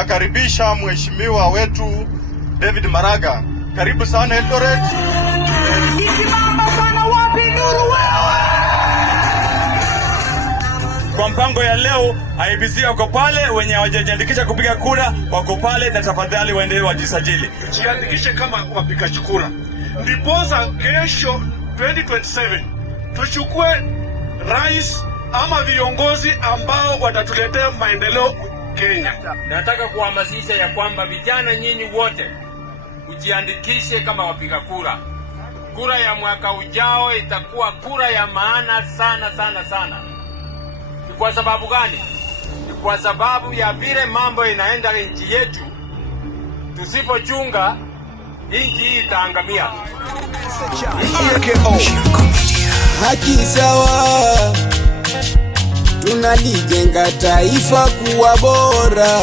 tunakaribisha mheshimiwa wetu David Maraga. Karibu sana Eldoret. Kwa mpango ya leo, IEBC wako pale, wenye hawajajiandikisha kupiga kura wako pale, na tafadhali waendelee wajisajili. Jiandikishe kama wapigaji kura. Ndiposa kesho 2027 tuchukue rais ama viongozi ambao watatuletea maendeleo Kenya. Nataka kuhamasisha ya kwamba vijana nyinyi wote ujiandikishe kama wapiga kura. Kura ya mwaka ujao itakuwa kura ya maana sana sana sana. Kwa sababu gani? Kwa sababu ya vile mambo inaenda nchi yetu. Tusipochunga nchi hii itaangamia. Haki sawa, tunalijenga taifa kuwa bora.